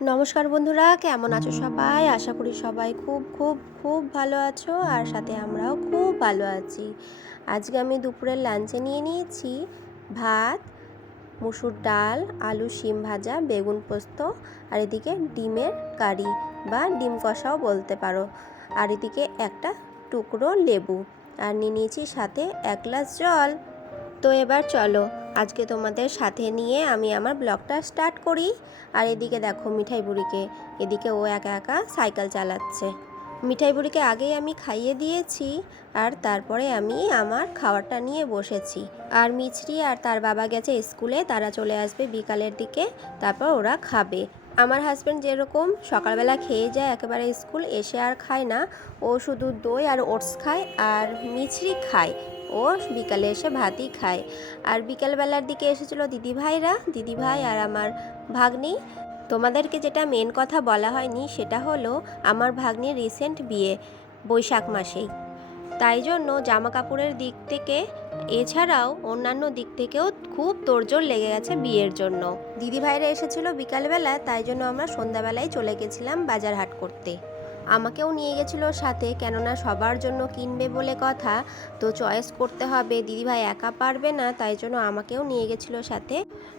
নমস্কার বন্ধুরা, কেমন আছো সবাই? আশা করি সবাই খুব খুব খুব ভালো আছো, আর সাথে আমরাও খুব ভালো আছি। আজকে আমি দুপুরের লাঞ্চে নিয়ে নিয়েছি ভাত, মুসুর ডাল, আলু শিম ভাজা, বেগুন পোস্ত, আর এদিকে ডিমের কারি বা ডিম কষাও বলতে পারো, আর এদিকে একটা টুকরো লেবু, আর নিয়ে নিয়েছি সাথে 1 গ্লাস জল। তো এবার চলো আজকে তোমাদের সাথে নিয়ে আমি আমার ব্লগটা স্টার্ট করি। আর এদিকে দেখো মিঠাই বুড়িকে, এদিকে ও একা একা সাইকেল চালাচ্ছে। মিঠাই বুড়িকে আগেই আমি খাইয়ে দিয়েছি, আর তারপরে আমি আমার খাবারটা নিয়ে বসেছি। আর মিছরি আর তার বাবা গেছে স্কুলে, তারা চলে আসবে বিকালের দিকে, তারপর ওরা খাবে। আমার হাজব্যান্ড যেরকম সকালবেলা খেয়ে যায় একেবারে স্কুল, এসে আর খায় না, ও শুধু দই আর ওটস খায়, আর মিছরি খায়, ও বিকালে এসে ভাতই খায়। আর বিকালবেলার দিকে এসেছিলো দিদিভাই আর আমার ভাগ্নি। তোমাদেরকে যেটা মেন কথা বলা হয়নি সেটা হলো আমার ভাগ্নির রিসেন্ট বিয়ে, বৈশাখ মাসেই। তাই জন্য জামা কাপড়ের দিক থেকে এছাড়াও অন্যান্য দিক থেকেও খুব তোড়জোড় লেগে গেছে বিয়ের জন্য। দিদিভাইরা এসেছিলো বিকালবেলা, তাই জন্য আমরা সন্ধ্যাবেলায় চলে গেছিলাম বাজার হাট করতে। আমাকেও নিয়ে গেছিলো সাথে, কেননা সবার জন্য কিনবে বলে কথা, তো চয়েস করতে হবে, দিদিভাই একা পারবে না, তাই জন্য আমাকেও নিয়ে গেছিলো সাথে।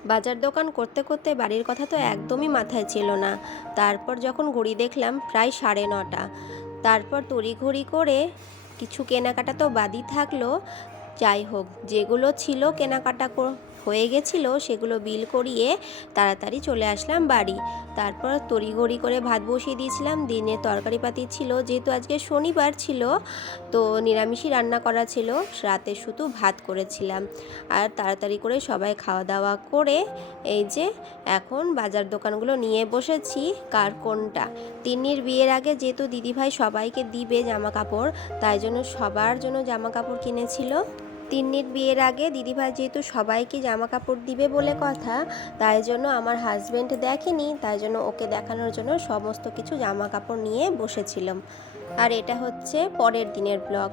বাজার দোকান করতে করতে বাড়ির কথা তো একদমই মাথায় ছিল না। তারপর যখন ঘড়ি দেখলাম প্রায় 9:30, তারপর তড়িঘড়ি করে কিছু কেনাকাটা তো বাদই থাকলো, যাই হোক যেগুলো ছিল কেনাকাটা হয়ে গেছিলো সেগুলো বিল করিয়ে তাড়াতাড়ি চলে আসলাম বাড়ি। তারপর তড়িঘড়ি করে ভাত বসিয়ে দিয়েছিলাম, দিনে তরকারিপাতি ছিল, যেহেতু আজকে শনিবার ছিল তো নিরামিষই রান্না করা ছিল, রাতে শুধু ভাত করেছিলাম। আর তাড়াতাড়ি করে সবাই খাওয়া দাওয়া করে এই যে এখন বাজার দোকানগুলো নিয়ে বসেছি, কার কোনটা। তিন্নির বিয়ের আগে যেহেতু দিদিভাই সবাইকে দিবে জামা কাপড়, তাই জন্য সবার জন্য জামা কাপড় কিনেছিল। তিন্নির বিয়ের আগে দিদিভাই যেহেতু সবাইকে জামা কাপড় দিবে বলে কথা, তাই জন্য আমার হাজব্যান্ড দেখেনি, তাই জন্য ওকে দেখানোর জন্য সমস্ত কিছু জামা কাপড় নিয়ে বসেছিলাম। আর এটা হচ্ছে পরের দিনের ব্লগ।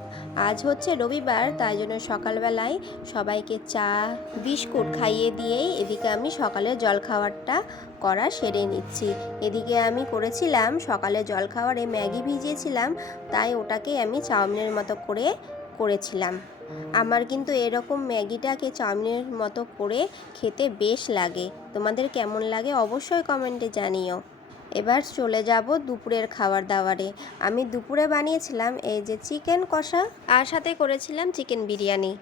আজ হচ্ছে রবিবার, তাই জন্য সকালবেলায় সবাইকে চা বিস্কুট খাইয়ে দিয়েই এদিকে আমি সকালের জলখাবারটা করা সেরে নিচ্ছি। এদিকে আমি করেছিলাম সকালে জলখাবারে ম্যাগি ভিজিয়েছিলাম, তাই ওটাকে আমি চাউমিনের মতো করেছিলাম। আমার কিন্তু এরকম ম্যাগিটাকে চাউমিনের মতো করে খেতে বেশ লাগে। তোমাদের কেমন লাগে অবশ্যই কমেন্টে জানিও। এবার চলে যাব দুপুরের খাবার দাবারে। আমি দুপুরে বানিয়েছিলাম এই যে চিকেন কষা, আর সাথে করেছিলাম চিকেন বিরিয়ানি।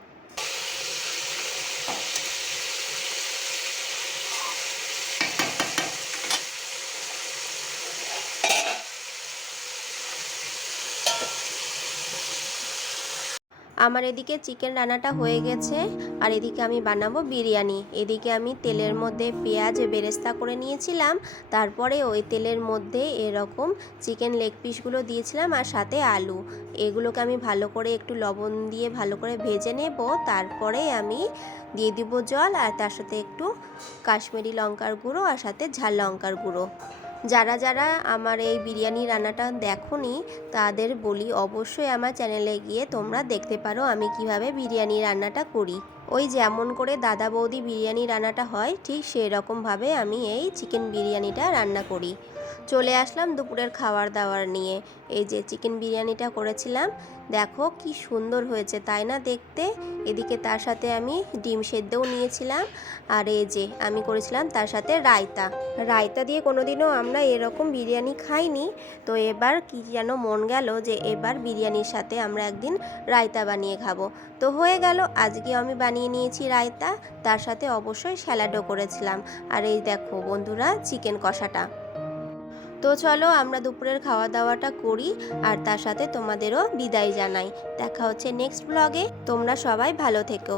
আমার এদিকে চিকেন রান্নাটা হয়ে গেছে, আর এদিকে আমি বানাবো বিরিয়ানি। এদিকে আমি তেলের মধ্যে পেঁয়াজ বেরেস্তা করে নিয়েছিলাম, তারপরে ওই তেলের মধ্যে এরকম চিকেন লেগ পিসগুলো দিয়েছিলাম, আর সাথে আলু। এগুলোকে আমি ভালো করে একটু লবণ দিয়ে ভালো করে ভেজে নেব, তারপরে আমি দিয়ে দিব জল, আর তার সাথে একটু কাশ্মীরি লঙ্কার গুঁড়ো, আর সাথে ঝাল লঙ্কার গুঁড়ো। যারা যারা আমার এই বিরিয়ানি রান্নাটা দেখোনি তাদের বলি অবশ্যই আমার চ্যানেলে গিয়ে তোমরা দেখতে পারো আমি কিভাবে বিরিয়ানি রান্নাটা করি। ওই যেমন করে দাদা বৌদি বিরিয়ানি রান্নাটা হয় ঠিক সেই রকমভাবে আমি এই চিকেন বিরিয়ানিটা রান্না করি। চলে আসলাম দুপুরের খাবার দাবার নিয়ে। এই যে চিকেন বিরিয়ানিটা করেছিলাম, দেখো কি সুন্দর হয়েছে তাই না দেখতে। এদিকে তার সাথে আমি ডিম সেদ্ধও নিয়েছিলাম, আর এই যে আমি করেছিলাম তার সাথে রায়তা দিয়ে কোনোদিনও আমরা এরকম বিরিয়ানি খাইনি, তো এবার কি যেন মন গেল যে এবার বিরিয়ানির সাথে আমরা একদিন রায়তা বানিয়ে খাবো। তো হয়ে গেল, আজকে আমি বানিয়ে নিয়েছি রায়তা, তার সাথে অবশ্যই স্যালাডও করেছিলাম। আর এই দেখো বন্ধুরা চিকেন কষাটা। তো চলো আমরা দুপুরের খাওয়া দাওয়াটা করি, আর তার সাথে তোমাদেরও বিদায় জানাই। দেখা হচ্ছে নেক্সট ব্লগে। তোমরা সবাই ভালো থেকো।